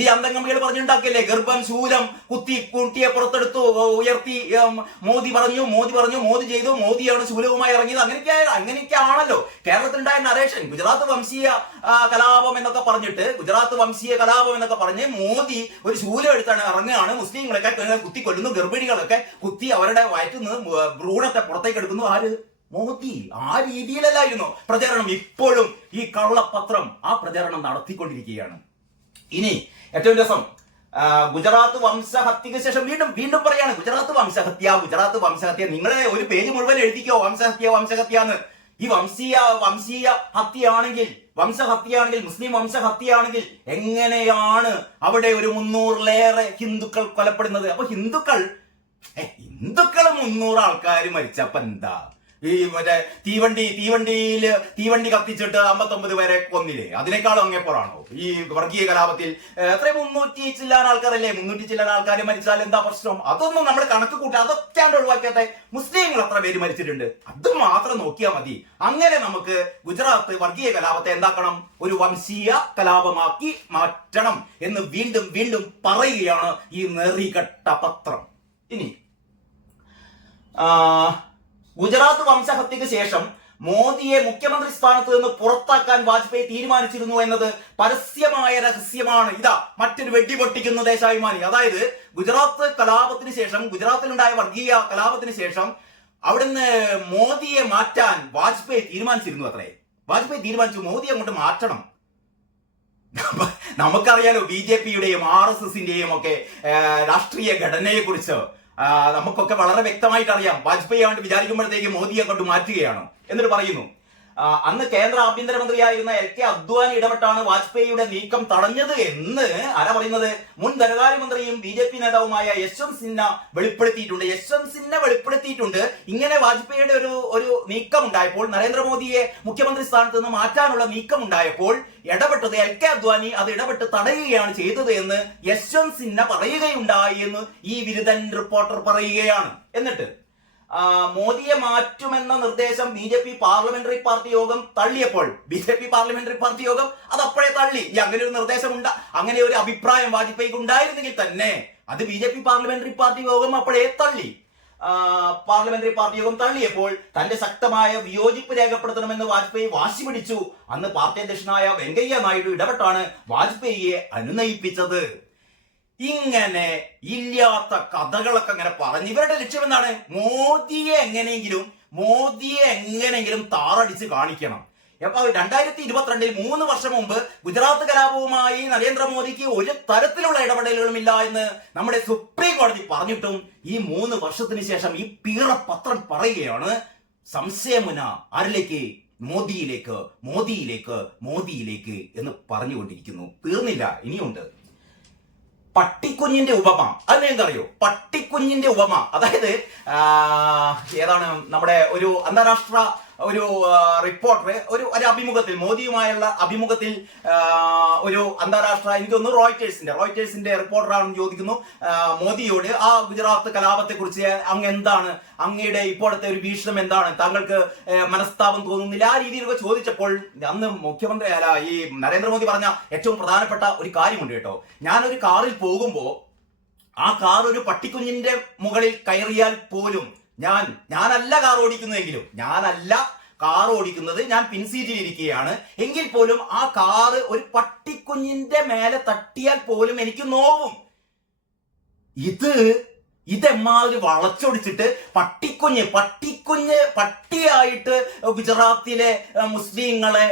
ഈ അന്തംഗമ്പികൾ പറഞ്ഞുണ്ടാക്കിയല്ലേ? ഗർഭം ശൂലം കുത്തി കുട്ടിയെ പുറത്തെടുത്തു ഉയർത്തി. മോദി പറഞ്ഞു, മോദി ചെയ്തു, മോദിയാണ് ശൂലവുമായി ഇറങ്ങിയത്. അങ്ങനെയൊക്കെ ആണല്ലോ കേരളത്തിലുണ്ടായ നരേഷൻ. ഗുജറാത്ത് വംശീയ കലാപം എന്നൊക്കെ പറഞ്ഞ് മോദി ഒരു ശൂലം എടുത്താണ് ഇറങ്ങുകയാണ്. മുസ്ലിങ്ങളൊക്കെ കുത്തിക്കൊല്ലുന്നു, ഗർഭിണികളൊക്കെ കുത്തി അവരുടെ വയറ്റുനിന്ന് ഭ്രൂണത്തെ പുറത്തേക്ക് എടുക്കുന്നു. ആര്? മോദി. ആ രീതിയിലല്ലായിരുന്നു പ്രചരണം. ഇപ്പോഴും ഈ കള്ളപ്പത്രം ആ പ്രചരണം നടത്തിക്കൊണ്ടിരിക്കുകയാണ്. ഇനി ഏറ്റവും രസം, ഗുജറാത്ത് വംശഹത്യക്ക് ശേഷം വീണ്ടും പറയാണ് ഗുജറാത്ത് വംശഹത്യ. നിങ്ങളെ ഒരു പേജ് മുഴുവൻ എഴുതിക്കോ വംശഹത്യ എന്ന്. ഈ വംശീയ വംശഹത്യയാണെങ്കിൽ മുസ്ലിം വംശഹത്യയാണെങ്കിൽ എങ്ങനെയാണ് അവിടെ ഒരു 300-ലേറെ ഹിന്ദുക്കൾ കൊലപ്പെടുന്നത്? അപ്പൊ ഹിന്ദുക്കൾ 300 ആൾക്കാർ മരിച്ചപ്പോ എന്താ? ഈ മറ്റേ തീവണ്ടി കത്തിച്ചിട്ട് 59 പേരെ കൊന്നില്ലേ? അതിനേക്കാളും അങ്ങേപ്പുറാണോ ഈ വർഗീയ കലാപത്തിൽ? എത്ര 300 ചില്ലാൻ ആൾക്കാരല്ലേ? 300 ചില്ലാൻ ആൾക്കാർ മരിച്ചാൽ എന്താ പ്രശ്നം? അതൊന്നും നമ്മൾ കണക്ക് കൂട്ടി അതൊക്കെയാണ്ട് ഒഴിവാക്കാത്ത മുസ്ലിങ്ങൾ എത്ര പേര് മരിച്ചിട്ടുണ്ട് അത് മാത്രം നോക്കിയാൽ മതി. അങ്ങനെ നമുക്ക് ഗുജറാത്ത് വർഗീയ കലാപത്തെ എന്താക്കണം? ഒരു വംശീയ കലാപമാക്കി മാറ്റണം എന്ന് വീണ്ടും പറയുകയാണ് ഈ നെറികെട്ട പത്രം. ഇനി ഗുജറാത്ത് വംശഹത്യക്ക് ശേഷം മോദിയെ മുഖ്യമന്ത്രി സ്ഥാനത്ത് നിന്ന് പുറത്താക്കാൻ വാജ്പേയി തീരുമാനിച്ചിരുന്നു എന്നത് പരസ്യമായ രഹസ്യമാണ്. ഇതാ മറ്റൊരു വെടിപൊട്ടിക്കുന്ന ദേശാഭിമാനി. അതായത് ഗുജറാത്തിലുണ്ടായ വർഗീയ കലാപത്തിന് ശേഷം അവിടുന്ന് മോദിയെ മാറ്റാൻ വാജ്പേയി തീരുമാനിച്ചിരുന്നു. വാജ്പേയി തീരുമാനിച്ചു മോദിയെ അങ്ങോട്ട് മാറ്റണം. നമുക്കറിയാലോ BJP-യുടെയും RSSന്റെയും ഒക്കെ രാഷ്ട്രീയ ഘടനയെ കുറിച്ച് നമുക്കൊക്കെ വളരെ വ്യക്തമായിട്ട് അറിയാം. വാജ്പേയി ആണ്ട് വിചാരിക്കുമ്പോഴത്തേക്ക് മോദിയെ കൊണ്ട് മാറ്റുകയാണ് എന്നിട്ട് പറയുന്നു. അന്ന് കേന്ദ്ര ആഭ്യന്തരമന്ത്രിയായിരുന്ന LK അദ്വാനി ഇടപെട്ടാണ് വാജ്പേയിയുടെ നീക്കം തടഞ്ഞത് എന്ന് ആരാ പറയുന്നത്? മുൻ ധനകാര്യമന്ത്രിയും BJP നേതാവുമായ യശ്വന്ത് സിൻഹ വെളിപ്പെടുത്തിയിട്ടുണ്ട്. ഇങ്ങനെ വാജ്പേയിയുടെ ഒരു നീക്കം ഉണ്ടായപ്പോൾ, നരേന്ദ്രമോദിയെ മുഖ്യമന്ത്രി സ്ഥാനത്ത് നിന്ന് മാറ്റാനുള്ള നീക്കം ഉണ്ടായപ്പോൾ ഇടപെട്ടത് LK അദ്വാനി അത് ഇടപെട്ട് തടയുകയാണ് ചെയ്തത് എന്ന് യശ്വന്ത് സിൻഹ പറയുകയുണ്ടായി എന്ന് ഈ വിരുദ്ധൻ റിപ്പോർട്ടർ പറയുകയാണ്. എന്നിട്ട് മോദിയെ മാറ്റുമെന്ന നിർദ്ദേശം BJP പാർലമെന്ററി പാർട്ടി യോഗം തള്ളിയപ്പോൾ അത് അപ്പോഴേ തള്ളി. അങ്ങനെ ഒരു നിർദ്ദേശം അങ്ങനെ ഒരു അഭിപ്രായം വാജ്പേയിക്ക് ഉണ്ടായിരുന്നെങ്കിൽ തന്നെ അത് BJP പാർലമെന്ററി പാർട്ടി യോഗം അപ്പോഴേ തള്ളി. പാർലമെന്ററി പാർട്ടി യോഗം തള്ളിയപ്പോൾ തന്റെ ശക്തമായ വിയോജിപ്പ് രേഖപ്പെടുത്തണമെന്ന് വാജ്പേയി വാശി പിടിച്ചു. അന്ന് പാർട്ടി അധ്യക്ഷനായ വെങ്കയ്യ നായിഡു ഇടപെട്ടാണ് വാജ്പേയിയെ അനുനയിപ്പിച്ചത്. ഇങ്ങനെ ഇല്ലാത്ത കഥകളൊക്കെ അങ്ങനെ പറഞ്ഞ് ഇവരുടെ ലക്ഷ്യം എന്താണ്? മോദിയെ എങ്ങനെയെങ്കിലും താറടിച്ച് കാണിക്കണം. അപ്പൊ 2022 3 വർഷം മുമ്പ് ഗുജറാത്ത് കലാപവുമായി നരേന്ദ്രമോദിക്ക് ഒരു തരത്തിലുള്ള ഇടപെടലുകളും ഇല്ല എന്ന് നമ്മുടെ സുപ്രീം കോടതി പറഞ്ഞിട്ടും ഈ 3 വർഷത്തിന് ശേഷം ഈ പീറപ്പത്രം പറയുകയാണ് സംശയമുന ആരിലേക്ക്? മോദിയിലേക്ക് എന്ന് പറഞ്ഞുകൊണ്ടിരിക്കുന്നു. തീർന്നില്ല, ഇനിയുണ്ട്. പട്ടിക്കുഞ്ഞിന്റെ ഉപമ. അതിനെന്തറിയോ? പട്ടിക്കുഞ്ഞിന്റെ ഉപമ അതായത് ഏതാണ് നമ്മുടെ ഒരു അന്താരാഷ്ട്ര ഒരു റിപ്പോർട്ടർ ഒരു അഭിമുഖത്തിൽ, മോദിയുമായുള്ള അഭിമുഖത്തിൽ ഒരു അന്താരാഷ്ട്ര, എനിക്കൊന്ന് റോയിറ്റേഴ്സിന്റെ റിപ്പോർട്ടറാണെന്ന് ചോദിക്കുന്നു മോദിയോട്, ആ ഗുജറാത്ത് കലാപത്തെ കുറിച്ച് അങ്ങ് എന്താണ്, അങ്ങയുടെ ഇപ്പോഴത്തെ ഒരു വീക്ഷണം എന്താണ്, താങ്കൾക്ക് മനസ്താപം തോന്നുന്നില്ല, ആ രീതിയിലൊക്കെ ചോദിച്ചപ്പോൾ അന്ന് ഈ നരേന്ദ്രമോദി പറഞ്ഞ ഏറ്റവും പ്രധാനപ്പെട്ട ഒരു കാര്യമുണ്ട് കേട്ടോ. ഞാനൊരു കാറിൽ പോകുമ്പോ ആ കാർ ഒരു പട്ടിക്കുഞ്ഞിന്റെ മുകളിൽ കയറിയാൽ പോലും ഞാനല്ല കാർ ഓടിക്കുന്നത്, ഞാൻ പിൻസീറ്റിൽ ഇരിക്കുകയാണ്, എങ്കിൽ പോലും ആ കാറ് ഒരു പട്ടിക്കുഞ്ഞിന്റെ മേലെ തട്ടിയാൽ പോലും എനിക്ക് നോവും. ഇതെമ്മാതിരി വളച്ചൊടിച്ചിട്ട് പട്ടിയായിട്ട് ഗുജറാത്തിലെ മുസ്ലിങ്ങളെ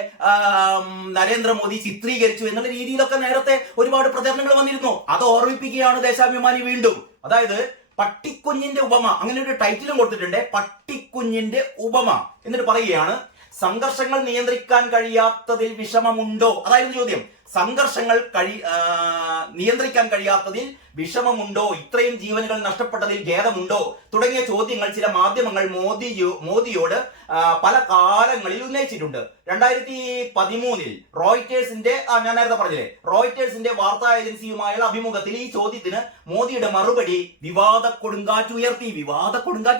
നരേന്ദ്രമോദി ചിത്രീകരിച്ചു എന്നുള്ള രീതിയിലൊക്കെ നേരത്തെ ഒരുപാട് പ്രചരണങ്ങൾ വന്നിരുന്നു. അത് ഓർമ്മിപ്പിക്കുകയാണ് ദേശാഭിമാനി വീണ്ടും. അതായത് പട്ടിക്കുഞ്ഞിന്റെ ഉപമ, അങ്ങനെ ഒരു ടൈറ്റിലും കൊടുത്തിട്ടുണ്ട്, പട്ടിക്കുഞ്ഞിന്റെ ഉപമ. എന്നിട്ട് പറയുകയാണ്, സംഘർഷങ്ങൾ നിയന്ത്രിക്കാൻ കഴിയാത്തതിൽ വിഷമമുണ്ടോ? അതായിരുന്നു ചോദ്യം. സംഘർഷങ്ങൾ നിയന്ത്രിക്കാൻ കഴിയാത്തതിൽ വിഷമമുണ്ടോ? ഇത്രയും ജീവനുകൾ നഷ്ടപ്പെട്ടതിൽ ഖേദമുണ്ടോ? തുടങ്ങിയ ചോദ്യങ്ങൾ ചില മാധ്യമങ്ങൾ മോദിയോട് പല കാലങ്ങളിൽ ഉന്നയിച്ചിട്ടുണ്ട്. 2013 റോയിറ്റേഴ്സിന്റെ ഞാൻ നേരത്തെ പറഞ്ഞില്ലേ, റോയിറ്റേഴ്സിന്റെ വാർത്താ ഏജൻസിയുമായുള്ള അഭിമുഖത്തിൽ ഈ ചോദ്യത്തിന് മോദിയുടെ മറുപടി വിവാദ കൊടുങ്കാറ്റ്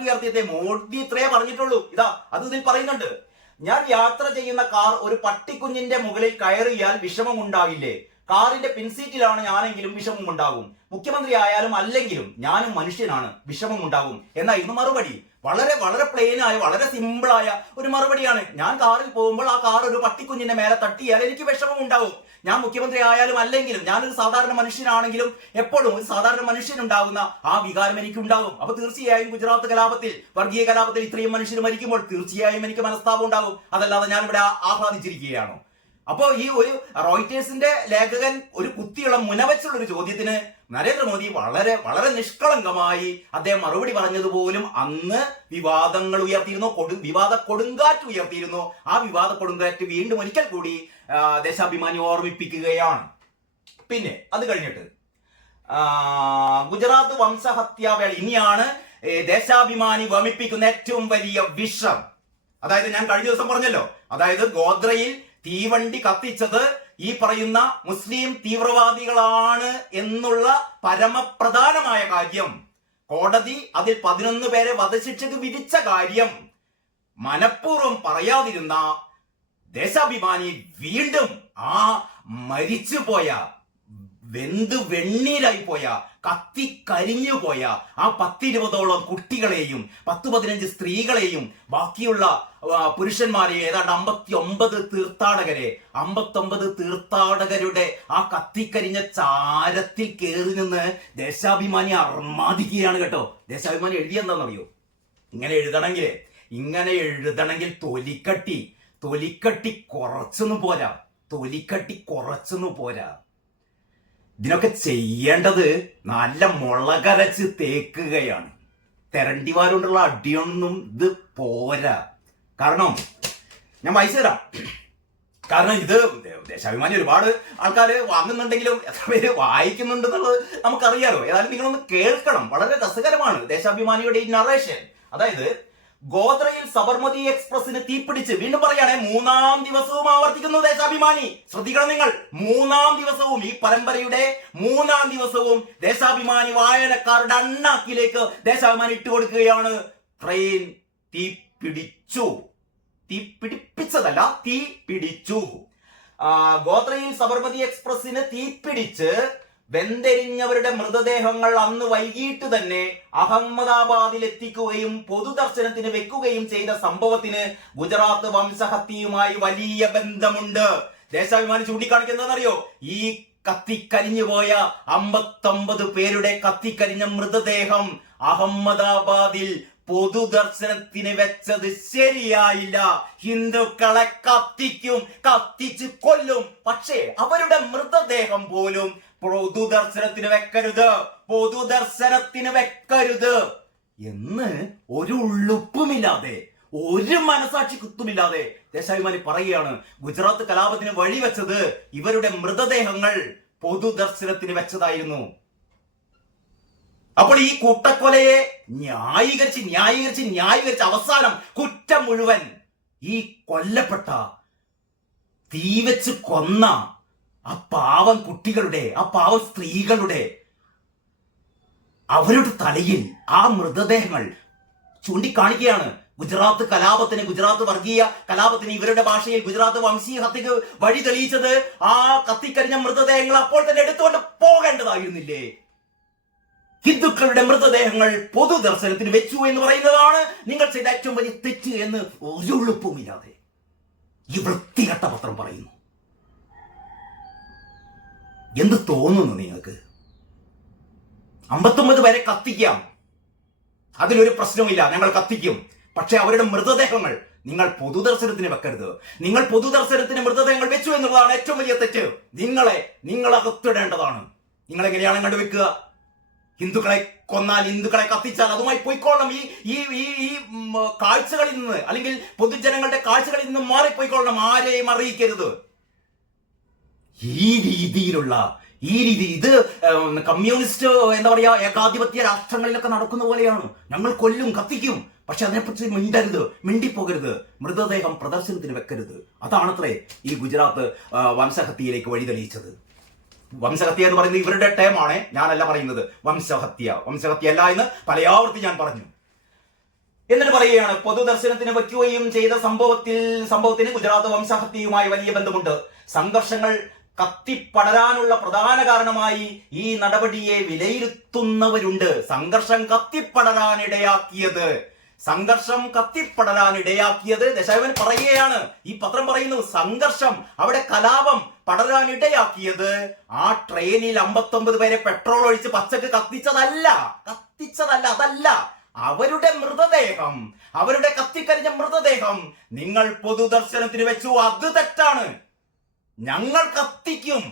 ഉയർത്തിയതേ മോദി ഇത്രയേ പറഞ്ഞിട്ടുള്ളൂ. അത് ഇതിൽ പറയുന്നുണ്ട്. ഞാൻ യാത്ര ചെയ്യുന്ന കാർ ഒരു പട്ടിക്കുഞ്ഞിന്റെ മുകളിൽ കയറിയാൽ വിഷമമുണ്ടാകില്ലേ? കാറിന്റെ പിൻസീറ്റിലാണ് ഞാനെങ്കിലും വിഷമം ഉണ്ടാകും. മുഖ്യമന്ത്രി ആയാലും അല്ലെങ്കിലും ഞാനും മനുഷ്യനാണ്, വിഷമം ഉണ്ടാകും എന്നായിരുന്നു മറുപടി. വളരെ വളരെ പ്ലെയിനായ വളരെ സിമ്പിളായ ഒരു മറുപടിയാണ്. ഞാൻ കാറിൽ പോകുമ്പോൾ ആ കാർ ഒരു പട്ടിക്കുഞ്ഞിന്റെ മേലെ തട്ടിയാൽ എനിക്ക് വിഷമം ഉണ്ടാവും. ഞാൻ മുഖ്യമന്ത്രി ആയാലും അല്ലെങ്കിലും ഞാനൊരു സാധാരണ മനുഷ്യനാണെങ്കിലും എപ്പോഴും ഒരു സാധാരണ മനുഷ്യനുണ്ടാകുന്ന ആ വികാരം എനിക്കുണ്ടാകും. അപ്പൊ തീർച്ചയായും ഗുജറാത്ത് കലാപത്തിൽ, വർഗീയ കലാപത്തിൽ ഇത്രയും മനുഷ്യർ മരിക്കുമ്പോൾ തീർച്ചയായും എനിക്ക് മനസ്താപം ഉണ്ടാകും. അതല്ലാതെ ഞാൻ ഇവിടെ ആഹ്ലാദിച്ചിരിക്കുകയാണോ? അപ്പോ ഈ ഒരു റോയിറ്റേഴ്സിന്റെ ലേഖകൻ ഒരു കുത്തിയുള്ള മുനവച്ചുള്ള ഒരു ചോദ്യത്തിന് നരേന്ദ്രമോദി വളരെ വളരെ നിഷ്കളങ്കമായി അദ്ദേഹം മറുപടി പറഞ്ഞതുപോലും അന്ന് വിവാദങ്ങൾ ഉയർത്തിയിരുന്നു, വിവാദ കൊടുങ്കാറ്റ് ഉയർത്തിയിരുന്നു. ആ വിവാദ കൊടുങ്കാറ്റ് വീണ്ടും ഒരിക്കൽ കൂടി ദേശാഭിമാനി ഓർമ്മിപ്പിക്കുകയാണ്. പിന്നെ അത് കഴിഞ്ഞിട്ട് ഗുജറാത്ത് വംശഹത്യാവേള ഇനിയാണ് ദേശാഭിമാനി വമിപ്പിക്കുന്ന ഏറ്റവും വലിയ വിഷം. അതായത് ഞാൻ കഴിഞ്ഞ ദിവസം പറഞ്ഞല്ലോ, അതായത് ഗോദ്രയിൽ തീവണ്ടി കത്തിച്ചത് ഈ പറയുന്ന മുസ്ലിം തീവ്രവാദികളാണ് എന്നുള്ള പരമപ്രധാനമായ കാര്യം, കോടതി അതിൽ 11 പേരെ വധശിക്ഷയ്ക്ക് വിധിച്ച കാര്യം മനഃപൂർവ്വം പറയാതിരുന്ന ദേശാഭിമാനി വീണ്ടും ആ മരിച്ചുപോയ, വെന്ത് വെണ്ണീരായി പോയ, കത്തിക്കരിഞ്ഞു പോയ ആ 10-20ഓളം കുട്ടികളെയും 10-15 സ്ത്രീകളെയും ബാക്കിയുള്ള പുരുഷന്മാരെയും ഏതാണ്ട് 59 തീർത്ഥാടകരെ, 59 തീർത്ഥാടകരുടെ ആ കത്തിക്കരിഞ്ഞ ചാരത്തിൽ കയറി നിന്ന് ദേശാഭിമാനി അർമാദിക്കുകയാണ് കേട്ടോ. ദേശാഭിമാനി എഴുതിയെന്താണെന്നറിയോ? ഇങ്ങനെ എഴുതണമെങ്കിൽ തൊലിക്കട്ടി കുറച്ചൊന്നും പോരാ. ഇതിനൊക്കെ ചെയ്യേണ്ടത് നല്ല മുളകരച്ച് തേക്കുകയാണ്. തെരണ്ടിവാരുകൊണ്ടുള്ള അടിയൊന്നും ഇത് പോരാ. കാരണം ഞാൻ വായിച്ചു തരാം. കാരണം ഇത് ദേശാഭിമാനി ഒരുപാട് ആൾക്കാർ വാങ്ങുന്നുണ്ടെങ്കിലും എത്ര പേര് വായിക്കുന്നുണ്ടെന്നുള്ളത് നമുക്കറിയാലോ. ഏതായാലും നിങ്ങളൊന്ന് കേൾക്കണം, വളരെ രസകരമാണ് ദേശാഭിമാനിയുടെ ഈ നറേഷൻ. അതായത് ഗോദ്രയിൽ സബർമതി എക്സ്പ്രസിന് തീപിടിച്ച്, വീണ്ടും പറയാണ്, 3-ാം ദിവസവും ആവർത്തിക്കുന്നു ദേശാഭിമാനി. ശ്രദ്ധിക്കണം നിങ്ങൾ, 3-ാം ദിവസവും, ഈ പരമ്പരയുടെ 3-ാം ദിവസവും ദേശാഭിമാനി വായനക്കാരുടെ അണ്ണാക്കിലേക്ക് ദേശാഭിമാനി ഇട്ടുകൊടുക്കുകയാണ്. ട്രെയിൻ തീപിടിച്ചു. ഗോദ്രയിൽ സബർമതി എക്സ്പ്രസിന് തീപിടിച്ച് വെന്തെരിഞ്ഞവരുടെ മൃതദേഹങ്ങൾ അന്ന് വൈകിട്ട് തന്നെ അഹമ്മദാബാദിൽ എത്തിക്കുകയും പൊതുദർശനത്തിന് വെക്കുകയും ചെയ്ത സംഭവത്തിന് ഗുജറാത്ത് വംശഹത്യയുമായി വലിയ ബന്ധമുണ്ട്. ദേശാഭിമാനി ചൂണ്ടിക്കാണിക്കുന്നതെന്നറിയോ? ഈ കത്തിക്കരിഞ്ഞുപോയ 59 പേരുടെ കത്തിക്കരിഞ്ഞ മൃതദേഹം അഹമ്മദാബാദിൽ പൊതുദർശനത്തിന് വെച്ചത് ശരിയായില്ല. ഹിന്ദുക്കളെ കത്തിച്ച് കൊല്ലും, പക്ഷേ അവരുടെ മൃതദേഹം പോലും പൊതുദർശനത്തിന് വെക്കരുത് എന്ന് ഒരു ഉള്ളുപ്പുമില്ലാതെ, ഒരു മനസാക്ഷി കുത്തുമില്ലാതെ ദേശാഭിമാനി പറയുകയാണ്. ഗുജറാത്ത് കലാപത്തിന് വഴിവെച്ചത് ഇവരുടെ മൃതദേഹങ്ങൾ പൊതുദർശനത്തിന് വെച്ചതായിരുന്നു. അപ്പോൾ ഈ കൂട്ടക്കൊലയെ ന്യായീകരിച്ച് അവസാനം കുറ്റം മുഴുവൻ ഈ കൊല്ലപ്പെട്ട, തീവെച്ച് കൊന്ന ആ പാവം കുട്ടികളുടെ, ആ പാവം സ്ത്രീകളുടെ, അവരുടെ തലയിൽ ആ മൃതദേഹങ്ങൾ ചൂണ്ടിക്കാണിക്കുകയാണ്. ഗുജറാത്ത് കലാപത്തിന്, ഗുജറാത്ത് വർഗീയ കലാപത്തിന് ഇവരുടെ ഭാഷയിൽ ഗുജറാത്ത് വംശീയ ഹത്യക്ക് വഴി തെളിയിച്ചത് ആ കത്തിക്കരിഞ്ഞ മൃതദേഹങ്ങൾ അപ്പോൾ തന്നെ എടുത്തുകൊണ്ട് പോകേണ്ടതായിരുന്നില്ലേ? ഹിന്ദുക്കളുടെ മൃതദേഹങ്ങൾ പൊതുദർശനത്തിന് വെച്ചു എന്ന് പറയുന്നതാണ് നിങ്ങൾ ചെയ്ത ഏറ്റവും വലിയ തെറ്റ് എന്ന് ഒരു ഉളുപ്പുമില്ലാതെ ഈ വൃത്തികെട്ട പത്രം പറയുന്നു. എന്ത് തോന്നുന്നു നിങ്ങൾക്ക്? 59 പേരെ കത്തിക്കാം, അതിലൊരു പ്രശ്നവുമില്ല, ഞങ്ങൾ കത്തിക്കും. പക്ഷെ അവരുടെ മൃതദേഹങ്ങൾ നിങ്ങൾ പൊതുദർശനത്തിന് വെക്കരുത്. നിങ്ങൾ പൊതുദർശനത്തിന് മൃതദേഹങ്ങൾ വെച്ചു എന്നുള്ളതാണ് ഏറ്റവും വലിയ തെറ്റ്. നിങ്ങൾ അകത്തിടേണ്ടതാണ്. നിങ്ങൾ എങ്ങനെയാണ് കണ്ടുവെക്കുക? ഹിന്ദുക്കളെ കൊന്നാൽ, ഹിന്ദുക്കളെ കത്തിച്ചാൽ അതുമായി പോയിക്കൊള്ളണം. ഈ കാഴ്ചകളിൽ നിന്ന്, അല്ലെങ്കിൽ പൊതുജനങ്ങളുടെ കാഴ്ചകളിൽ നിന്ന് മാറിപ്പോയിക്കൊള്ളണം. ആരെയും അറിയിക്കരുത്. ഈ രീതി ഇത് കമ്മ്യൂണിസ്റ്റ് എന്താ പറയാ, ഏകാധിപത്യ രാഷ്ട്രങ്ങളിലൊക്കെ നടക്കുന്ന പോലെയാണ്. ഞങ്ങൾ കൊല്ലും, കത്തിക്കും, പക്ഷെ അതിനെപ്പറ്റി മിണ്ടിപ്പോകരുത്, മൃതദേഹം പ്രദർശനത്തിന് വെക്കരുത്. അതാണത്രേ ഈ ഗുജറാത്ത് വംശഹത്യയിലേക്ക് വഴി തെളിയിച്ചത്. വംശഹത്യ എന്ന് പറയുന്നത് ഇവരുടെ ടേമാണ്, ഞാനല്ല പറയുന്നത്. വംശഹത്യ അല്ല എന്ന് പലയാവർത്തി ഞാൻ പറഞ്ഞു. എന്നിട്ട് പറയുകയാണ്, പൊതുദർശനത്തിന് വയ്ക്കുകയും ചെയ്ത സംഭവത്തിന് ഗുജറാത്ത് വംശഹത്യയുമായി വലിയ ബന്ധമുണ്ട്. സംഘർഷങ്ങൾ കത്തിപ്പടരാനുള്ള പ്രധാന കാരണമായി ഈ നടപടിയെ വിലയിരുത്തുന്നവരുണ്ട്. സംഘർഷം കത്തിപ്പടരാനിടയാക്കിയത് ദേശാഭിമാനി പറയുകയാണ്. ഈ പത്രം പറയുന്നു, സംഘർഷം, അവിടെ കലാപം പടരാനിടയാക്കിയത് ആ ട്രെയിനിൽ 59 പേരെ പെട്രോൾ ഒഴിച്ച് പച്ചക്ക് കത്തിച്ചതല്ല. അതല്ല അവരുടെ മൃതദേഹം, അവരുടെ കത്തിക്കരിഞ്ഞ മൃതദേഹം നിങ്ങൾ പൊതുദർശനത്തിന് വെച്ചു. അത് തെറ്റാണ്. ഞങ്ങൾ കത്തിക്കും,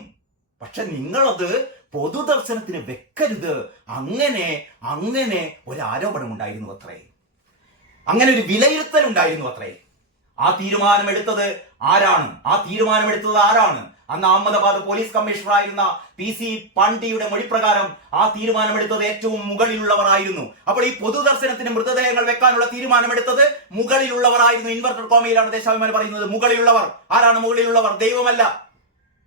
പക്ഷെ നിങ്ങളത് പൊതുദർശനത്തിന് വെക്കരുത്. അങ്ങനെ ഒരു ആരോപണം ഉണ്ടായിരുന്നു അത്രേ. അങ്ങനെ ഒരു വിലയിരുത്തൽ ഉണ്ടായിരുന്നു അത്രേ. ആ തീരുമാനമെടുത്തത് ആരാണ്? അന്ന് അഹമ്മദാബാദ് പോലീസ് കമ്മീഷണറായിരുന്ന PC പാണ്ഡ്യയുടെ മൊഴിപ്രകാരം ആ തീരുമാനമെടുത്തത് ഏറ്റവും മുകളിലുള്ളവരായിരുന്നു. അപ്പോൾ ഈ പൊതുദർശനത്തിന് മൃതദേഹങ്ങൾ വെക്കാനുള്ള തീരുമാനമെടുത്തത് മുകളിലുള്ളവരായിരുന്നു. ഇൻവെർട്ടർ കോമയിലാണ് ദേശാഭിമാനി പറയുന്നത് മുകളിലുള്ളവർ. ആരാണ് മുകളിലുള്ളവർ? ദൈവമല്ല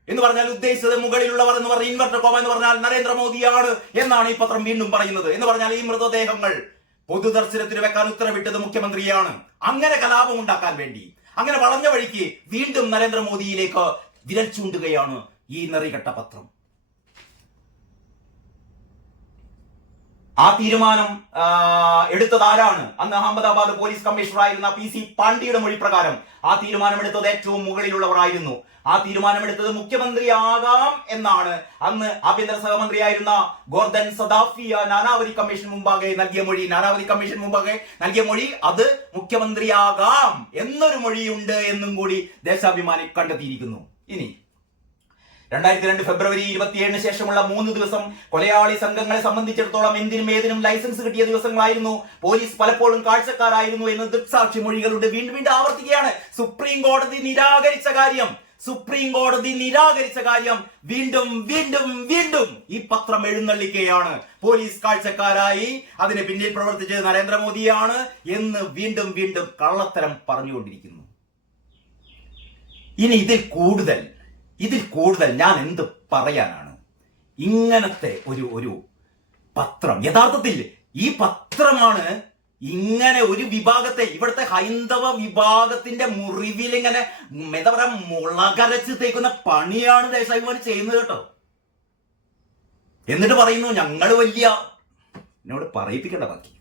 എന്ന് പറഞ്ഞാൽ ഉദ്ദേശിച്ചത് മുകളിലുള്ളവർ എന്ന് പറഞ്ഞ ഇൻവെർട്ടർ കോമ എന്ന് പറഞ്ഞാൽ നരേന്ദ്രമോദിയാണ് എന്നാണ് ഈ പത്രം വീണ്ടും പറയുന്നത്. എന്ന് പറഞ്ഞാൽ ഈ മൃതദേഹങ്ങൾ പൊതുദർശനത്തിന് വെക്കാൻ ഉത്തരവിട്ടത് മുഖ്യമന്ത്രിയാണ്. അങ്ങനെ കലാപം ഉണ്ടാക്കാൻ വേണ്ടി, അങ്ങനെ വളഞ്ഞ വഴിക്ക് വീണ്ടും നരേന്ദ്രമോദിയിലേക്ക് വിരൽ ചൂണ്ടുകയാണ് ഈ നെറികെട്ട പത്രം. ആ തീരുമാനം എടുത്തത് ആരാണ്? അന്ന് അഹമ്മദാബാദ് പോലീസ് കമ്മീഷണറായിരുന്ന PC പാണ്ഡ്യയുടെ മൊഴി പ്രകാരം ആ തീരുമാനമെടുത്തത് ഏറ്റവും മുകളിലുള്ളവരായിരുന്നു. ആ തീരുമാനമെടുത്തത് മുഖ്യമന്ത്രിയാകാം എന്നാണ് അന്ന് ആഭ്യന്തര സഹമന്ത്രിയായിരുന്ന ഗോർദൻ സദാഫിയ നാനാവതി കമ്മീഷൻ മുമ്പാകെ നൽകിയ മൊഴി. അത് മുഖ്യമന്ത്രിയാകാം എന്നൊരു മൊഴിയുണ്ട് എന്നും കൂടി ദേശാഭിമാനി കണ്ടെത്തിയിരിക്കുന്നു. ഇനി 2002 ഫെബ്രുവരി 27 ശേഷമുള്ള 3 ദിവസം കൊലയാളി സംഘങ്ങളെ സംബന്ധിച്ചിടത്തോളം എന്തിനും ഏതിനും ലൈസൻസ് കിട്ടിയ ദിവസങ്ങളായിരുന്നു. പോലീസ് പലപ്പോഴും കാഴ്ചക്കാരായിരുന്നു എന്ന് ദൃക്സാക്ഷി മൊഴികളുണ്ട്. വീണ്ടും ആവർത്തിക്കുകയാണ്. സുപ്രീം കോടതി നിരാകരിച്ച കാര്യം വീണ്ടും ഈ പത്രം എഴുന്നള്ളിക്കുകയാണ്. പോലീസ് കാഴ്ചക്കാരായി, അതിന് പിന്നിൽ പ്രവർത്തിച്ചത് നരേന്ദ്രമോദിയാണ് എന്ന് വീണ്ടും കള്ളത്തരം പറഞ്ഞുകൊണ്ടിരിക്കുന്നു. ഇനി ഇതിൽ കൂടുതൽ ഞാൻ എന്ത് പറയാനാണ്? ഇങ്ങനത്തെ ഒരു പത്രം, യഥാർത്ഥത്തിൽ ഈ പത്രമാണ് ഇങ്ങനെ ഒരു വിഭാഗത്തെ, ഇവിടുത്തെ ഹൈന്ദവ വിഭാഗത്തിന്റെ മുറിവിൽ ഇങ്ങനെ എന്താ പറയാ മുളകരച്ച് തേക്കുന്ന പണിയാണ് ദേശാഭിമാനി ചെയ്യുന്നത് കേട്ടോ. എന്നിട്ട് പറയുന്നു ഞങ്ങൾ എന്നോട് പറയിപ്പിക്കേണ്ട ബാക്കി.